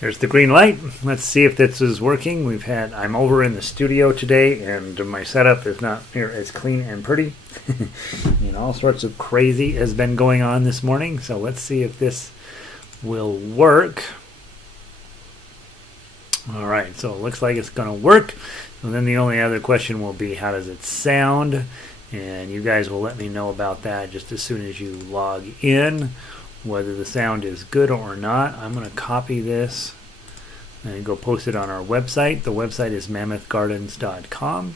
There's the green light. Let's see if this is working. I'm over in the studio today, and my setup is not near as clean and pretty. And all sorts of crazy has been going on this morning. So let's see if this will work. All right, so it looks like it's going to work. And then the only other question will be, how does it sound? And you guys will let me know about that just as soon as you log in, whether the sound is good or not. I'm going to copy this and go post it on our website. The website is mammothgardens.com.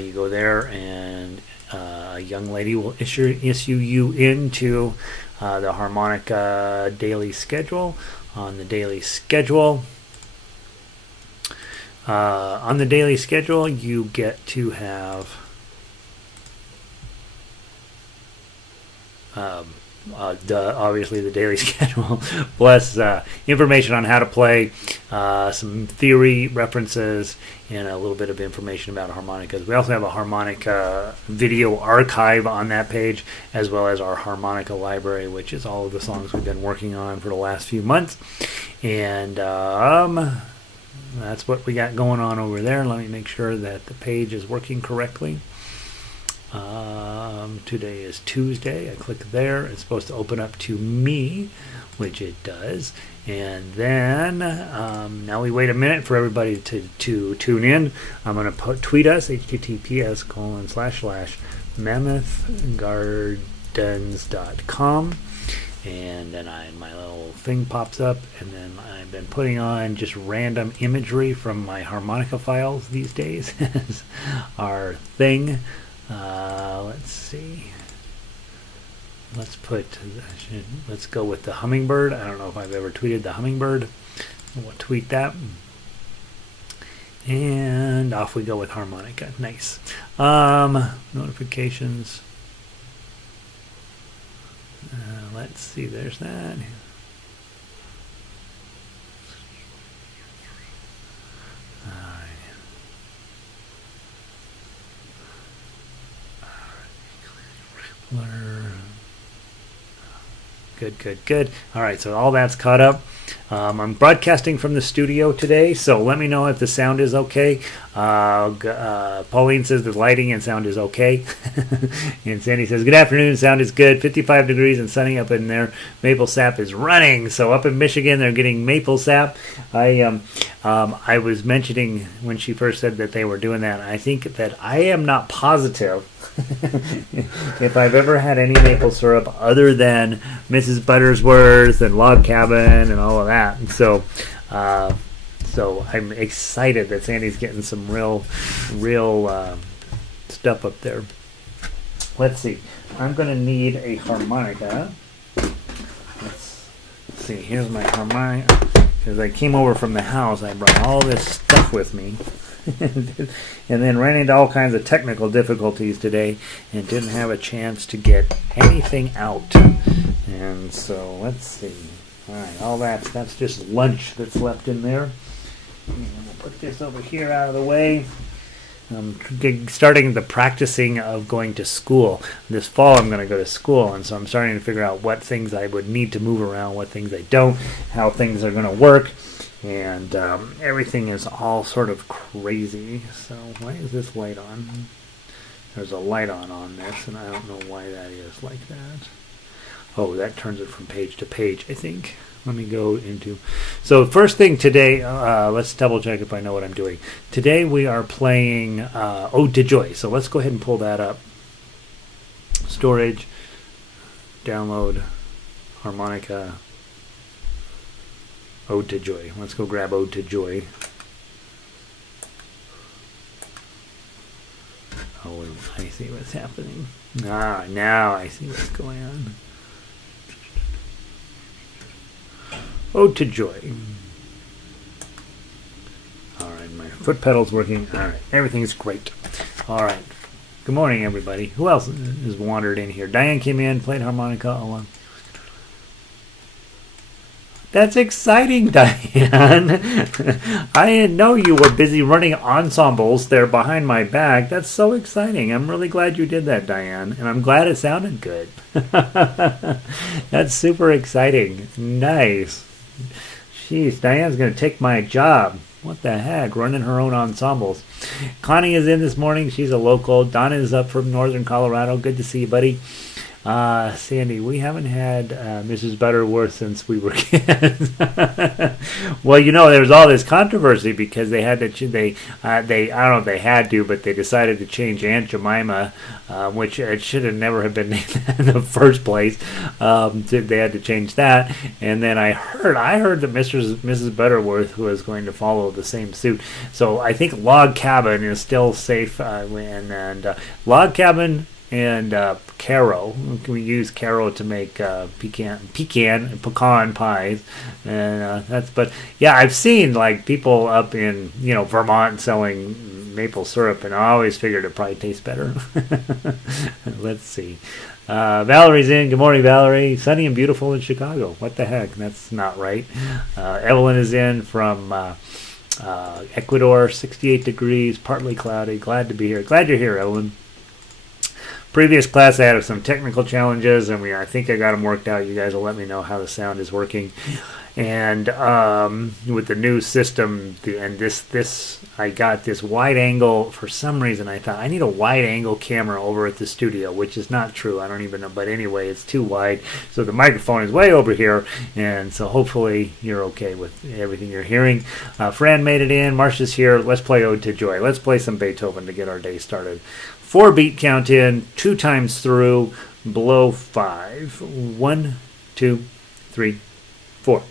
You go there, and a young lady will issue you into the harmonica daily schedule. On the daily schedule, you get to have obviously the daily schedule, plus information on how to play, some theory references, and a little bit of information about harmonicas. We also have a harmonica video archive on that page, as well as our harmonica library, which is all of the songs we've been working on for the last few months. And that's what we got going on over there. Let me make sure that the page is working correctly. Today is Tuesday. I click there. It's supposed to open up to me, which it does. And then now we wait a minute for everybody to tune in. I'm going to tweet us, https://mammothgardens.com. And then my little thing pops up, and then I've been putting on just random imagery from my harmonica files these days as our thing. Let's see. Let's go with the hummingbird. I don't know if I've ever tweeted the hummingbird. We'll tweet that. And off we go with harmonica. Nice. Notifications. Let's see. There's that. Good. All right, so all that's caught up. I'm broadcasting from the studio today, so let me know if the sound is okay. Pauline says the lighting and sound is okay. And Sandy says, good afternoon, sound is good. 55 degrees and sunny up in there. Maple sap is running. So up in Michigan, they're getting maple sap. I was mentioning when she first said that they were doing that, I think that I am not positive if I've ever had any maple syrup other than Mrs. Buttersworth and Log Cabin and all of that. So I'm excited that Sandy's getting some real stuff up there. Let's see. I'm going to need a harmonica. Let's see. Here's my harmonica. As I came over from the house, I brought all this stuff with me. And then ran into all kinds of technical difficulties today and didn't have a chance to get anything out. And so let's see. All right, all that's just lunch that's left in there. And we'll put this over here out of the way. I'm starting the practicing of going to school. This fall I'm going to go to school, and so I'm starting to figure out what things I would need to move around, what things I don't, how things are going to work. And everything is all sort of crazy. So why is this light on? There's a light on this, and I don't know why that is like that. Oh, that turns it from page to page, I think. Let me go into... So first thing today, let's double check if I know what I'm doing. Today we are playing Ode to Joy. So let's go ahead and pull that up. Storage, download, harmonica, Ode to Joy. Let's go grab Ode to Joy. Oh, I see what's happening. Now I see what's going on. Ode to Joy. All right, my foot pedal's working. All right, everything's great. All right. Good morning, everybody. Who else has wandered in here? Diane came in, played harmonica along. That's exciting, Diane. I didn't know you were busy running ensembles there behind my back. That's so exciting. I'm really glad you did that, Diane. And I'm glad it sounded good. That's super exciting. Nice. Jeez, Diane's going to take my job. What the heck? Running her own ensembles. Connie is in this morning. She's a local. Donna is up from northern Colorado. Good to see you, buddy. Sandy, we haven't had Mrs. Butterworth since we were kids. Well, you know, there was all this controversy because they had to, they I don't know if they had to, but they decided to change Aunt Jemima, which it should have never have been named in the first place. They had to change that, and then I heard that Mrs. Butterworth was going to follow the same suit. So I think Log Cabin is still safe, and Log Cabin. And Caro, we use Caro to make pecan pies, and but yeah, I've seen like people up in Vermont selling maple syrup, and I always figured it probably tastes better. Let's see. Valerie's in. Good morning, Valerie. Sunny and beautiful in Chicago. What the heck? That's not right. Evelyn is in from Ecuador. 68 degrees, partly cloudy. Glad to be here. Glad you're here, Evelyn. Previous class I had some technical challenges, and I think I got them worked out. You guys will let me know how the sound is working. And with the new system, and this I got this wide angle. For some reason, I thought I need a wide angle camera over at the studio, which is not true. I don't even know. But anyway, it's too wide. So the microphone is way over here. And so hopefully you're okay with everything you're hearing. Fran made it in. Marcia's here. Let's play Ode to Joy. Let's play some Beethoven to get our day started. 4-beat count in, 2 times through, below 5. 1, 2, 3, 4.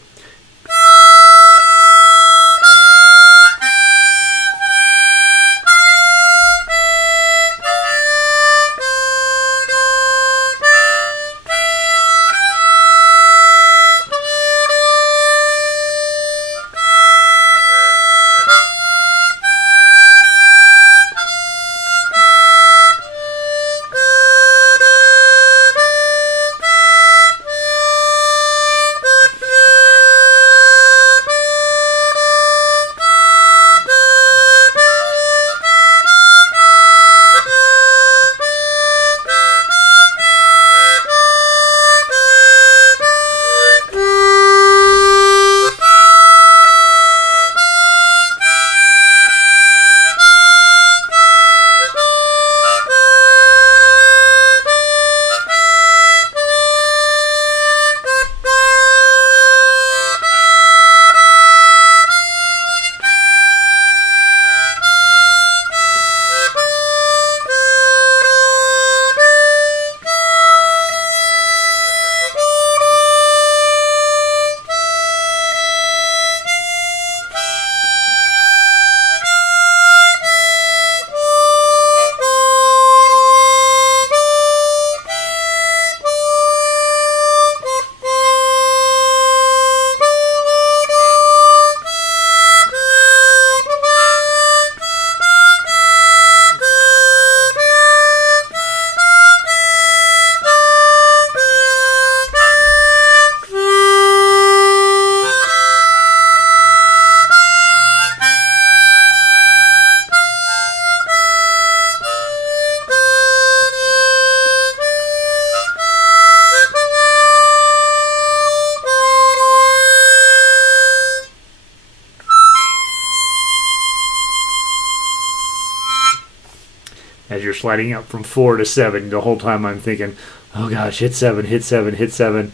As you're sliding up from 4 to 7, the whole time I'm thinking, oh gosh, hit 7, hit 7, hit 7,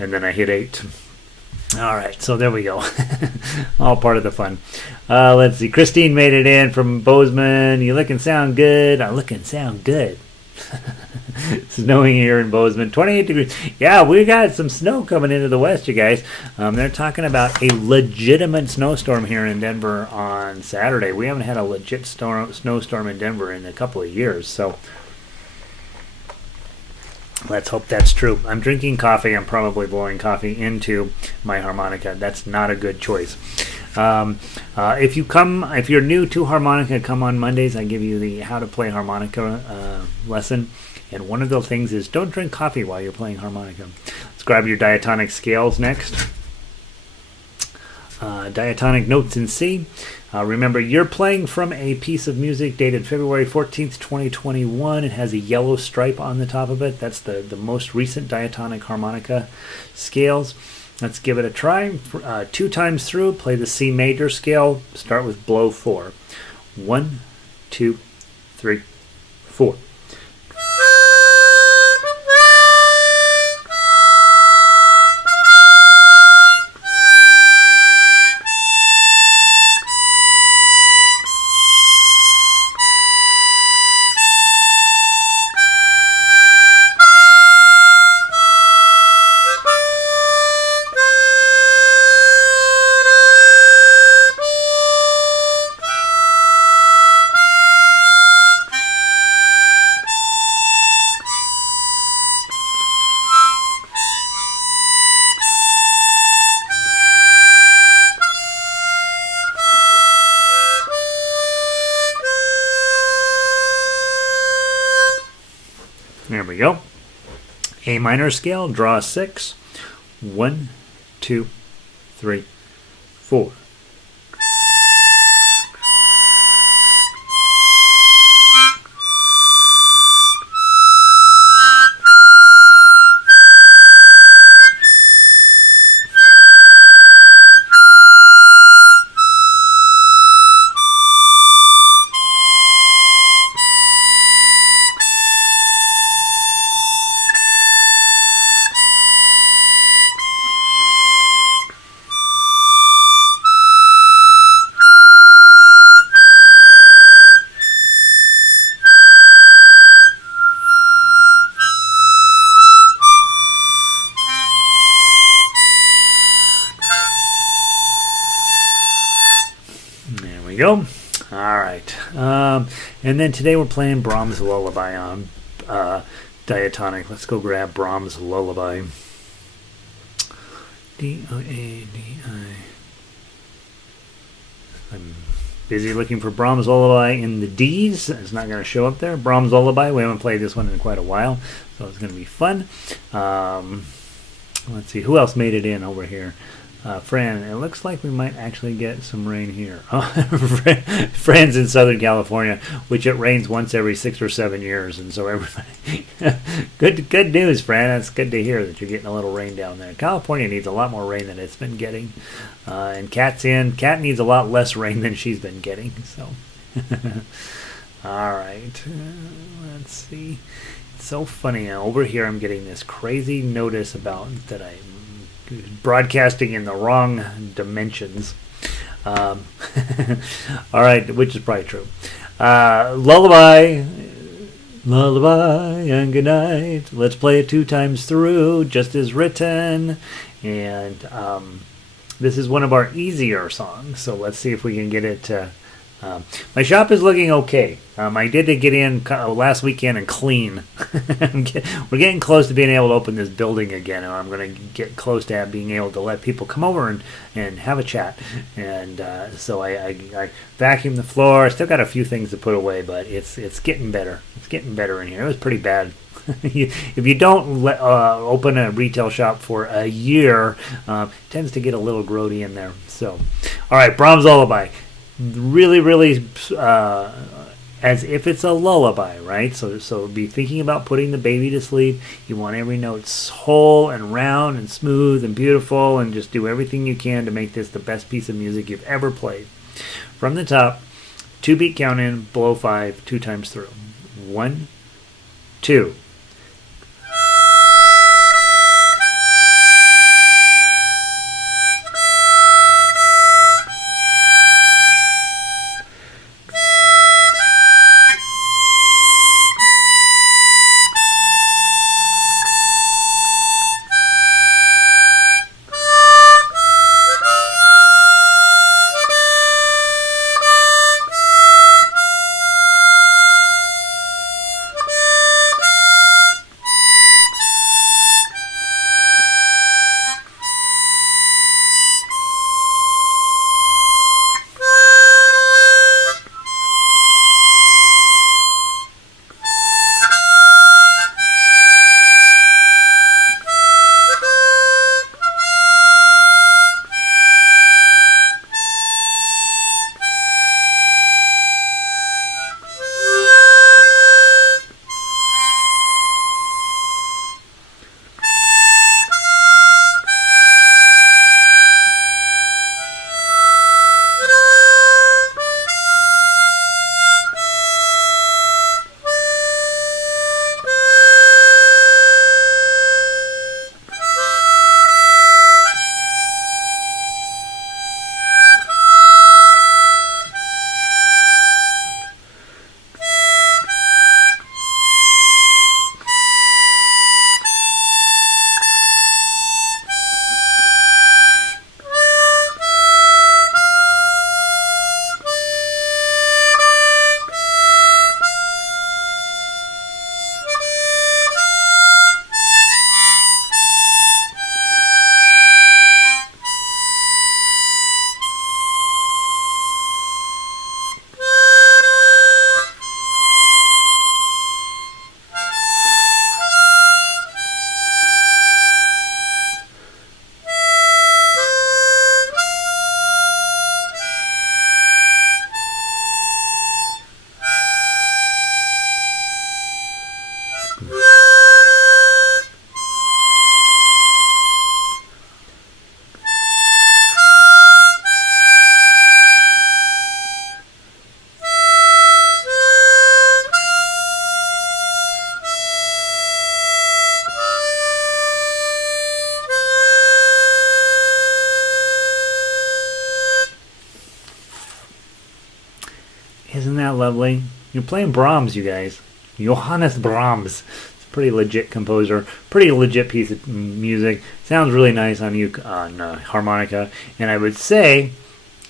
and then I hit 8. All right, so there we go. All part of the fun. Let's see. Christine made it in from Bozeman. You look and sound good. I look and sound good. Snowing here in Bozeman, 28 degrees. Yeah, we got some snow coming into the west, you guys. They're talking about a legitimate snowstorm here in Denver on Saturday. We haven't had a legit snowstorm in Denver in a couple of years, so let's hope that's true. I'm drinking coffee. I'm probably blowing coffee into my harmonica. That's not a good choice. If you're new to harmonica, come on Mondays. I give you the how to play harmonica lesson. And one of the things is don't drink coffee while you're playing harmonica. Let's grab your diatonic scales next. Diatonic notes in C. Remember, you're playing from a piece of music dated February 14th, 2021. It has a yellow stripe on the top of it. That's the most recent diatonic harmonica scales. Let's give it a try. 2 times through, play the C major scale. Start with blow 4. 1, 2, 3, 4. There we go. A minor scale, draw a 6. 1, 2, 3, 4. There we go. All right. And then today we're playing Brahms Lullaby on Diatonic. Let's go grab Brahms Lullaby. D-O-A-D-I. I'm busy looking for Brahms Lullaby in the D's. It's not going to show up there. Brahms Lullaby. We haven't played this one in quite a while, so it's going to be fun. Let's see. Who else made it in over here? Fran, it looks like we might actually get some rain here. Fran's in Southern California, which it rains once every 6 or 7 years, and so everybody, good news, Fran. That's good to hear that you're getting a little rain down there. California needs a lot more rain than it's been getting, and Kat's in. Kat needs a lot less rain than she's been getting. So, all right, let's see. It's so funny over here. I'm getting this crazy notice about that I'm broadcasting in the wrong dimensions. All right, which is probably true. Lullaby and good night. Let's play it 2 times through, just as written. And this is one of our easier songs, so let's see if we can get it to... my shop is looking okay. I did get in last weekend and clean. We're getting close to being able to open this building again, and I'm going to get close to being able to let people come over and have a chat. And so I vacuumed the floor. I still got a few things to put away, but it's getting better. It's getting better in here. It was pretty bad. If you don't open a retail shop for a year, it tends to get a little grody in there. So, all right, Brahms Lullaby. Really, as if it's a lullaby, right? So be thinking about putting the baby to sleep. You want every note whole and round and smooth and beautiful, and just do everything you can to make this the best piece of music you've ever played. From the top, 2-beat count in, blow 5, 2 times through. 1, 2. that lovely? You're playing Brahms, you guys. Johannes Brahms. It's a pretty legit composer. Pretty legit piece of music. Sounds really nice on harmonica. And I would say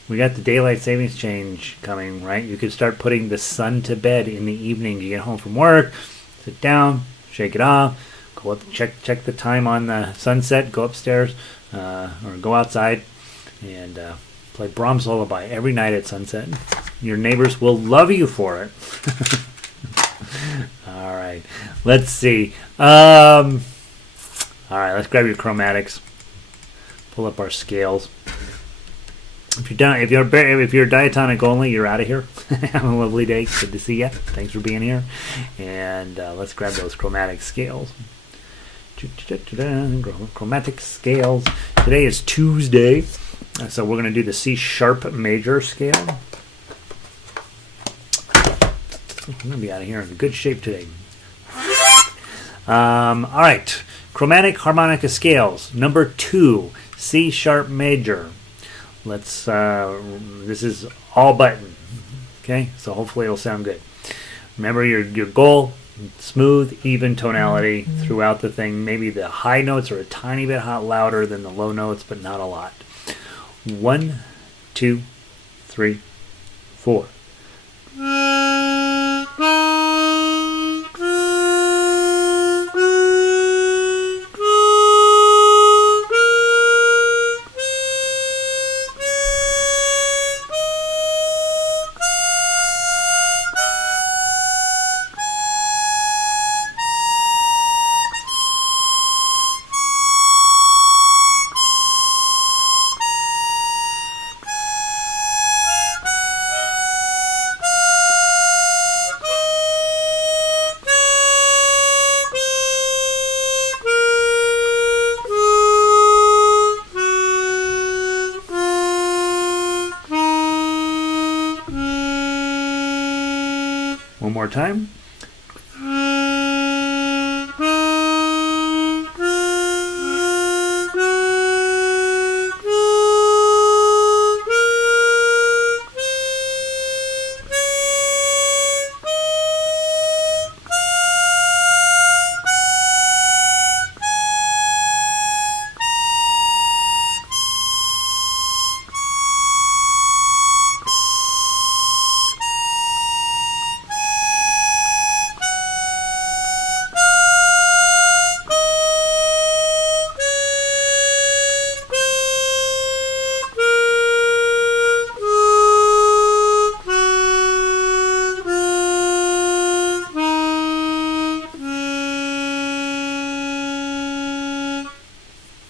we got the daylight savings change coming, right? You could start putting the sun to bed in the evening. You get home from work, sit down, shake it off, go up, check the time on the sunset, go upstairs or go outside and play Brahms Lullaby every night at sunset. Your neighbors will love you for it. All right, let's see. All right, let's grab your chromatics. Pull up our scales. If you're diatonic only, you're out of here. Have a lovely day. Good to see you. Thanks for being here. And let's grab those chromatic scales. Chromatic scales. Today is Tuesday, so we're going to do the C sharp major scale. I'm going to be out of here in good shape today. All right. Chromatic harmonica scales. Number 2, C sharp major. Let's. This is all button. Okay, so hopefully it'll sound good. Remember your goal: smooth, even tonality throughout the thing. Maybe the high notes are a tiny bit louder than the low notes, but not a lot. 1, 2, 3, 4. One more time.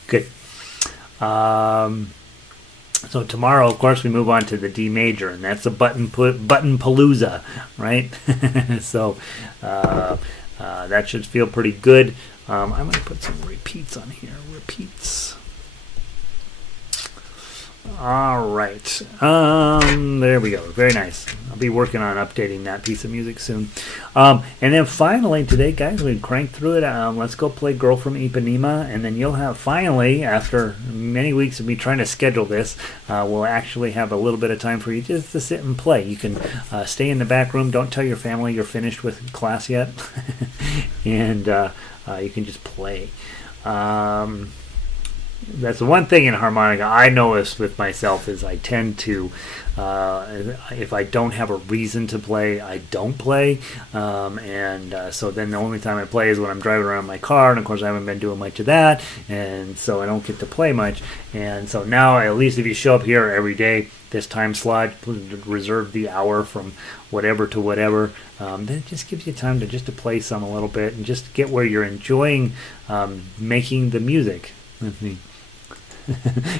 Good. So tomorrow, of course, we move on to the D major, and that's a button palooza, right? So that should feel pretty good. I'm going to put some repeats on here. Repeats. All right. There we go. Very nice. I'll be working on updating that piece of music soon. And then finally today, guys, we cranked through it. Let's go play Girl from Ipanema, and then you'll have finally, after many weeks of me trying to schedule this, we'll actually have a little bit of time for you just to sit and play. You can stay in the back room. Don't tell your family you're finished with class yet. And you can just play. That's the one thing in harmonica I notice with myself is I tend to, if I don't have a reason to play, I don't play. So then the only time I play is when I'm driving around in my car, and of course I haven't been doing much of that, and so I don't get to play much. And so now, at least if you show up here every day, this time slot, reserve the hour from whatever to whatever, that just gives you time to just to play some a little bit and just get where you're enjoying making the music.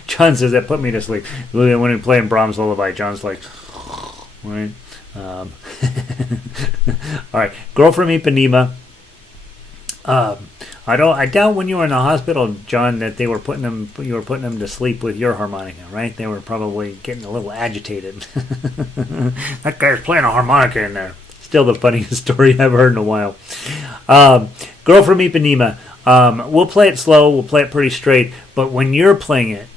John says that put me to sleep. When we're playing Brahms Lullaby, John's like, right? All right, Girl from Ipanema. I doubt when you were in the hospital, John, that you were putting them to sleep with your harmonica, right? They were probably getting a little agitated. That guy's playing a harmonica in there. Still the funniest story I've heard in a while. Girl from Ipanema. We'll play it slow, we'll play it pretty straight, but when you're playing it,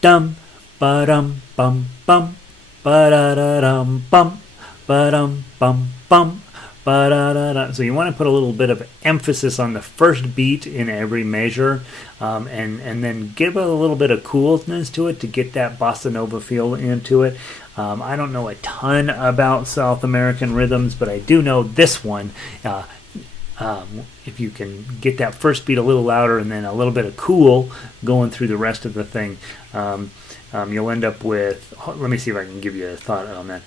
dum ba dum bum bum ba da da dum bum ba-dum, bum, bum. Ba-da-da-da. So you want to put a little bit of emphasis on the first beat in every measure, and then give a little bit of coolness to it to get that bossa nova feel into it. I don't know a ton about South American rhythms, but I do know this one. If you can get that first beat a little louder and then a little bit of cool going through the rest of the thing, you'll end up with. Let me see if I can give you a thought on that.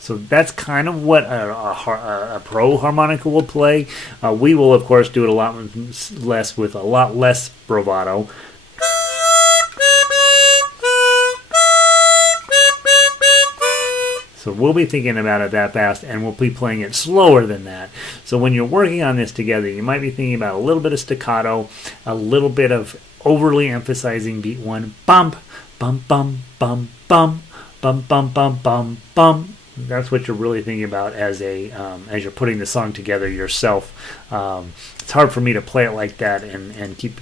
So that's kind of what a pro harmonica will play. We will, of course, do it a lot less with a lot less bravado. So we'll be thinking about it that fast, and we'll be playing it slower than that. So when you're working on this together, you might be thinking about a little bit of staccato, a little bit of overly emphasizing beat one, bump, bum, bum, bum, bum, bum, bum, bum, bum, bum. That's what you're really thinking about as you're putting the song together yourself. It's hard for me to play it like that and keep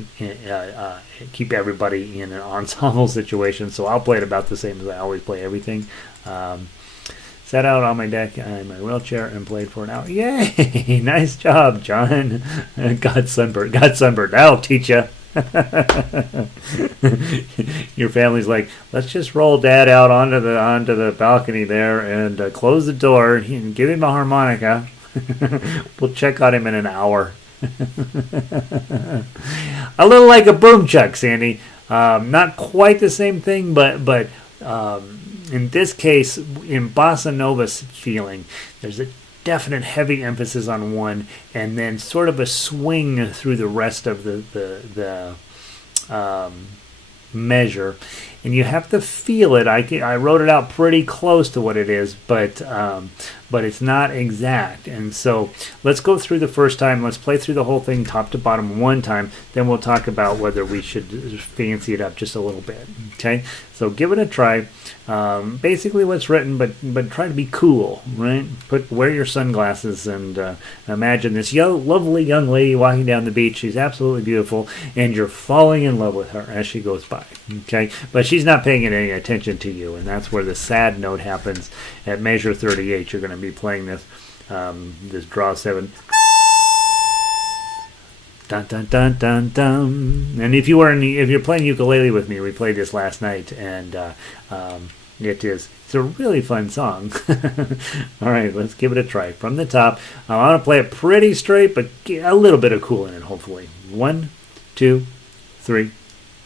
everybody in an ensemble situation. So I'll play it about the same as I always play everything. Sat out on my deck in my wheelchair and played for an hour. Yay! Nice job, John. Got sunburned. That'll teach you. Your family's like, let's just roll Dad out onto the balcony there and close the door and give him a harmonica. We'll check on him in an hour. A little like a boom chuck, Sandy. Not quite the same thing, but in this case, in bossa nova's feeling, there's a definite heavy emphasis on one, and then sort of a swing through the rest of the measure, and you have to feel it. I wrote it out pretty close to what it is, but it's not exact. And so let's go through the first time. Let's play through the whole thing top to bottom one time. Then we'll talk about whether we should fancy it up just a little bit. Okay, so give it a try. Basically what's written, but try to be cool, right? Wear your sunglasses and imagine this lovely young lady walking down the beach. She's absolutely beautiful, and you're falling in love with her as she goes by. Okay, but she's not paying any attention to you, and that's where the sad note happens. At measure 38, you're going to be playing this draw 7. Dun dun dun dun dun. And if you're playing ukulele with me, we played this last night, and it's a really fun song. All right, let's give it a try from the top. I want to play it pretty straight, but get a little bit of cool in it. Hopefully, 1, 2, 3,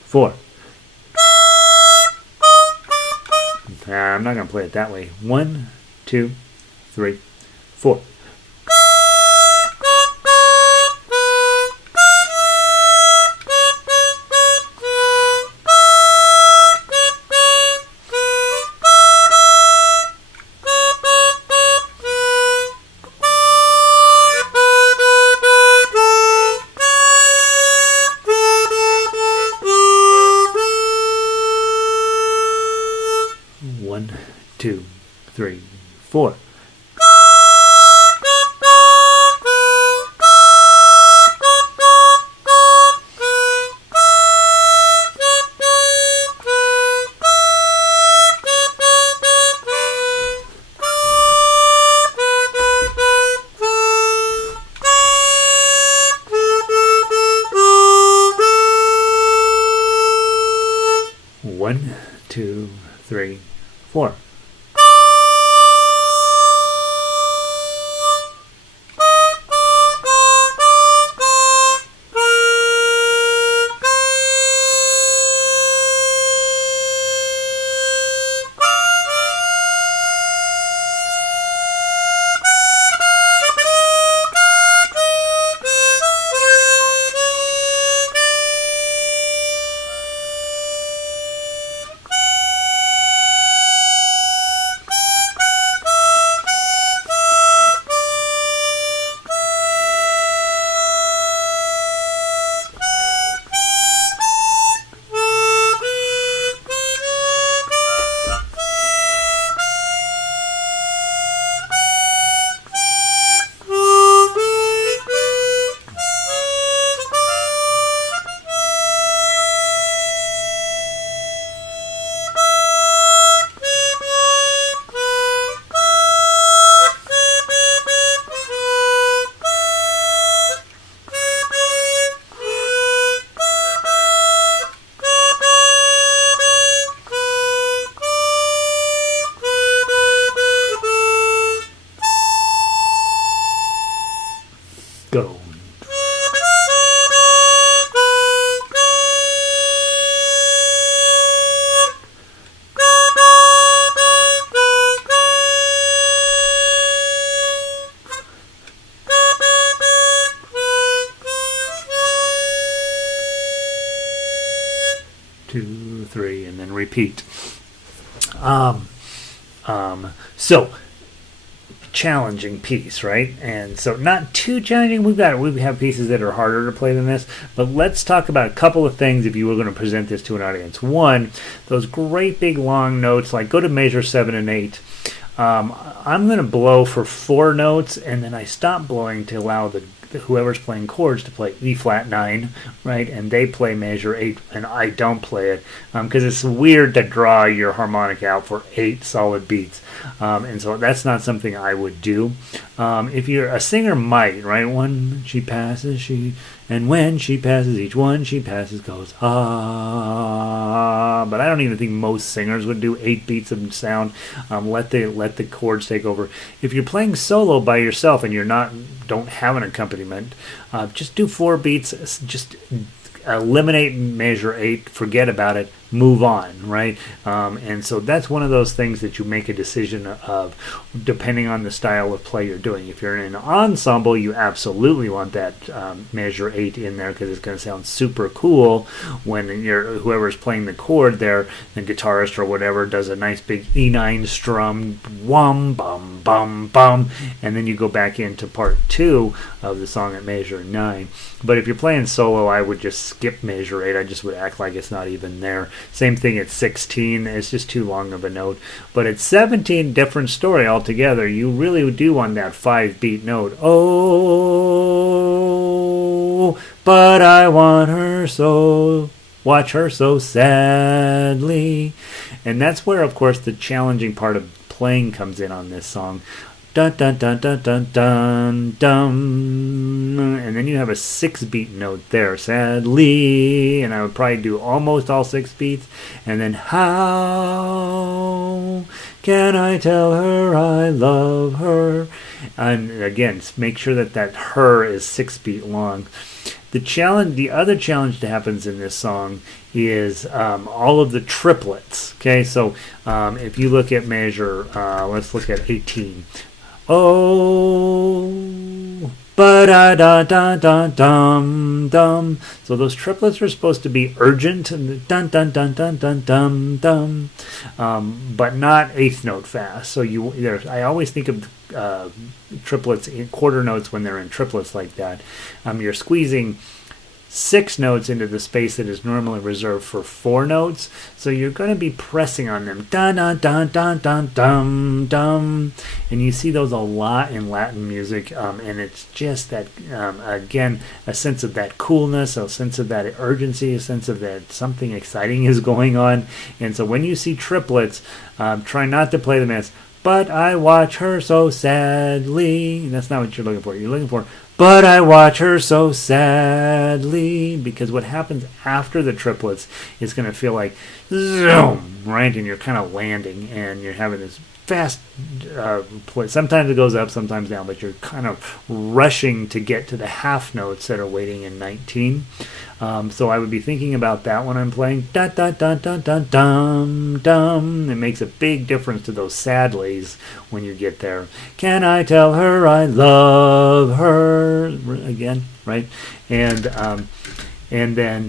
4. I'm not going to play it that way. 1, 2, 3, 4. One, two, three, four. One, two, three, four. 2, 3, and then repeat. So challenging piece, right? And so not too challenging. We have pieces that are harder to play than this, but let's talk about a couple of things if you were going to present this to an audience. One, those great big long notes, like go to measure 7 and 8. I'm going to blow for 4 notes, and then I stop blowing to allow whoever's playing chords to play E flat 9, right? And they play measure 8, and I don't play it because it's weird to draw your harmonic out for 8 solid beats. And so that's not something I would do. If you're a singer, might, right? When she passes, and when she passes, each one she passes goes ah. But I don't even think most singers would do 8 beats of sound. Let the chords take over. If you're playing solo by yourself and don't have an accompaniment, just do 4 beats. Just eliminate measure 8, forget about it, move on, right? And so that's one of those things that you make a decision of depending on the style of play you're doing. If you're in an ensemble, you absolutely want that measure 8 in there because it's going to sound super cool when whoever's playing the chord there, the guitarist or whatever, does a nice big E9 strum, whum, bum, bum, bum, and then you go back into part 2 of the song at measure 9. But if you're playing solo, I would just skip measure 8. I just would act like it's not even there. Same thing at 16. It's just too long of a note. But at 17, different story altogether. You really do want that 5-beat note. Oh, but I want her so, watch her so sadly. And that's where, of course, the challenging part of playing comes in on this song. Dun dun dun dun dun dun dun, and then you have a 6-beat note there, sadly, and I would probably do almost all 6 beats, and then how can I tell her I love her? And again, make sure that her is 6 beat long. The other challenge that happens in this song is all of the triplets. Okay, so if you look at measure, let's look at 18. Oh, ba-da-da-da-da-dum-dum. So those triplets are supposed to be urgent, dun-dun-dun-dun-dun-dum-dum, but not 8th note fast. So I always think of triplets, quarter notes when they're in triplets like that. You're squeezing 6 notes into the space that is normally reserved for 4 notes, so you're going to be pressing on them, dun dun dun dun dun dum dum, and you see those a lot in Latin music, and it's just that again, a sense of that coolness, a sense of that urgency, a sense of that something exciting is going on. And so when you see triplets, try not to play them as "but I watch her so sadly." That's not what you're looking for. You're looking for "but I watch her so sadly," because what happens after the triplets is going to feel like zoom, right? And you're kind of landing, and you're having this fast play. Sometimes it goes up, sometimes down, but you're kind of rushing to get to the half notes that are waiting in 19. So I would be thinking about that when I'm playing. Dun dun dun dun dun dum dum. It makes a big difference to those sadlies when you get there. Can I tell her I love her? Again, right? And then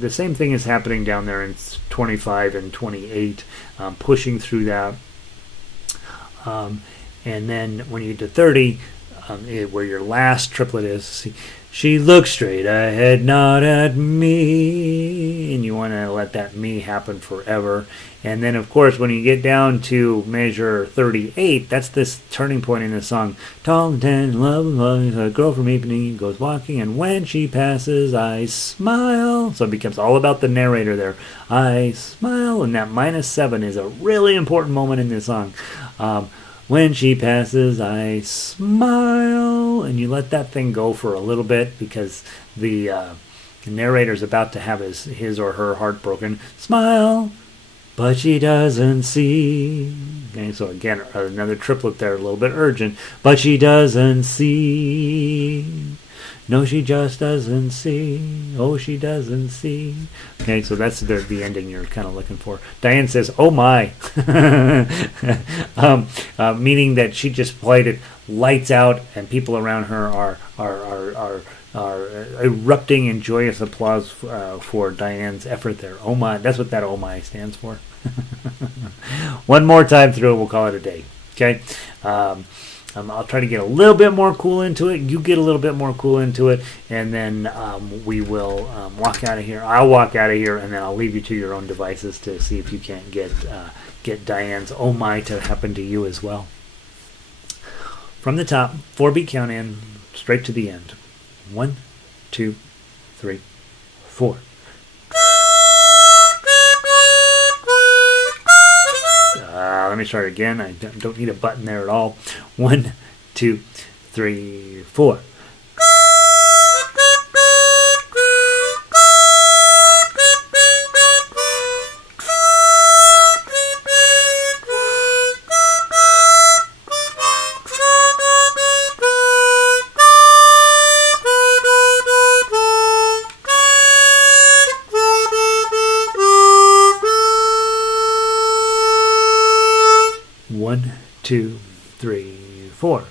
the same thing is happening down there in 25 and 28, pushing through that. And then when you get to 30, where your last triplet is, see, she looks straight ahead, not at me, and you want to let that me happen forever. And then, of course, when you get down to measure 38, that's this turning point in the song. Tall and tan, love, a girl from Ipanema goes walking, and when she passes, I smile. So it becomes all about the narrator there. I smile, and that -7 is a really important moment in this song. When she passes, I smile, and you let that thing go for a little bit because the narrator's about to have his or her heart broken. Smile, but she doesn't see. Okay, so again, another triplet there, a little bit urgent. But she doesn't see. No, she just doesn't see. Oh, she doesn't see. Okay, so that's the ending you're kind of looking for. Diane says, "Oh my," meaning that she just played it lights out, and people around her are erupting in joyous applause for Diane's effort there. Oh my, that's what that oh my stands for. One more time through, we'll call it a day. Okay. I'll try to get a little bit more cool into it. You get a little bit more cool into it, and then we will walk out of here. I'll walk out of here, and then I'll leave you to your own devices to see if you can't get Diane's oh my to happen to you as well. From the top, 4-beat count in, straight to the end. 1, 2, 3, 4. Let me start again. I don't need a button there at all. 1, 2, 3, 4. One, two, three, four.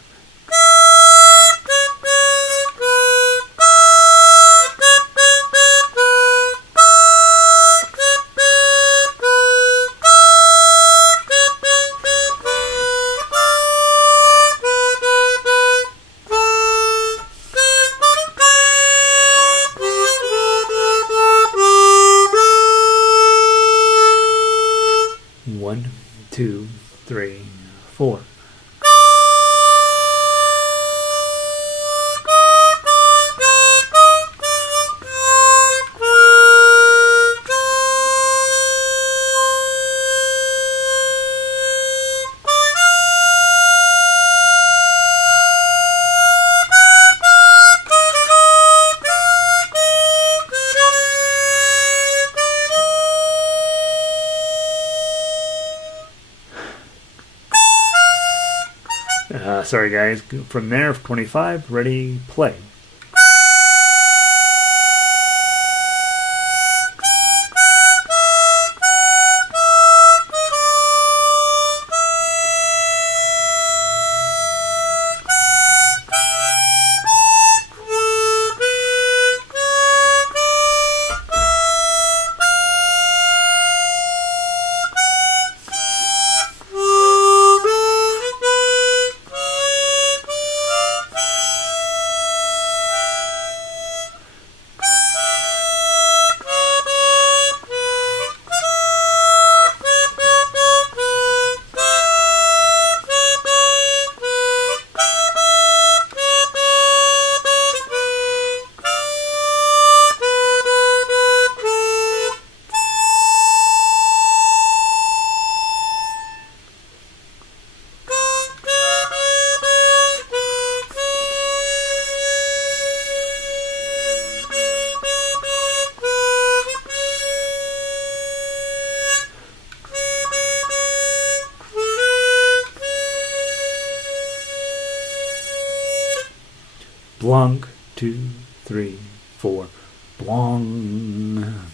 One, two, three, four. Sorry guys, from there, 25, ready, play. Blong, 2, 3, 4, blong.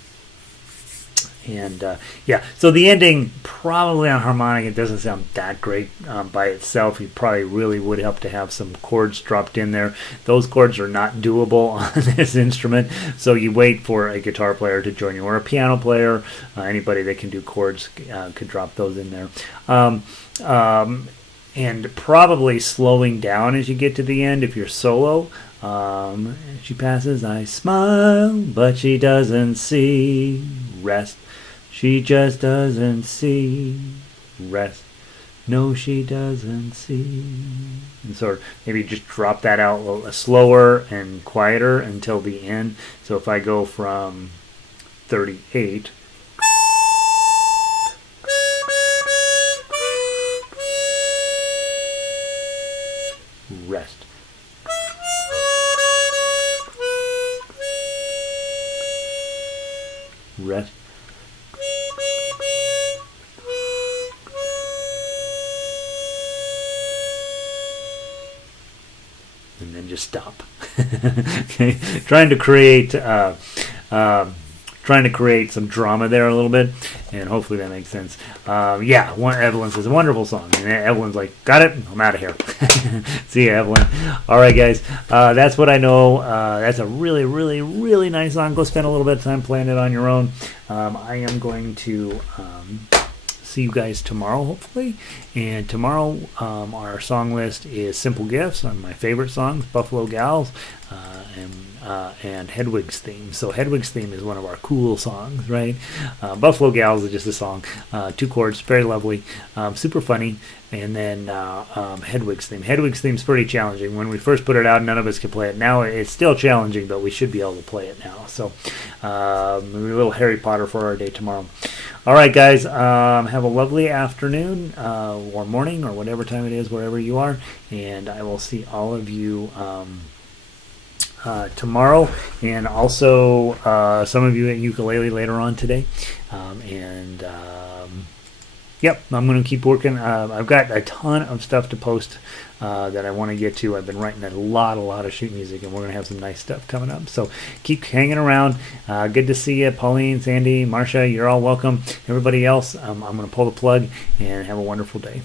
And yeah, so the ending probably on harmonic, it doesn't sound that great by itself. You probably really would have to have some chords dropped in there. Those chords are not doable on this instrument, so you wait for a guitar player to join you, or a piano player. Anybody that can do chords could drop those in there. And probably slowing down as you get to the end if you're solo. She passes, I smile, but she doesn't see rest. She just doesn't see rest. No, she doesn't see. And so maybe just drop that out a little slower and quieter until the end. So if I go from 38. Rest. Rest. And then just stop. Okay, trying to create trying to create some drama there a little bit, and hopefully that makes sense. Yeah, Evelyn says, a wonderful song. And Evelyn's like, got it? I'm out of here. See you, Evelyn. All right, guys. That's what I know. That's a really, really, really nice song. Go spend a little bit of time playing it on your own. I am going to see you guys tomorrow, hopefully. And tomorrow, our song list is Simple Gifts on my favorite songs, Buffalo Gals, and Hedwig's Theme. So Hedwig's Theme is one of our cool songs, right? Buffalo Gals is just a song, 2 chords, very lovely, super funny. And then Hedwig's Theme. Hedwig's Theme is pretty challenging. When we first put it out, none of us could play it. Now it's still challenging, but we should be able to play it now. So a little Harry Potter for our day tomorrow. All right, guys. Have a lovely afternoon or morning or whatever time it is, wherever you are. And I will see all of you tomorrow, and also some of you at Ukulele later on today. Yep, I'm going to keep working. I've got a ton of stuff to post that I want to get to. I've been writing a lot of sheet music, and we're going to have some nice stuff coming up. So keep hanging around. Good to see you, Pauline, Sandy, Marcia. You're all welcome. Everybody else, I'm going to pull the plug and have a wonderful day.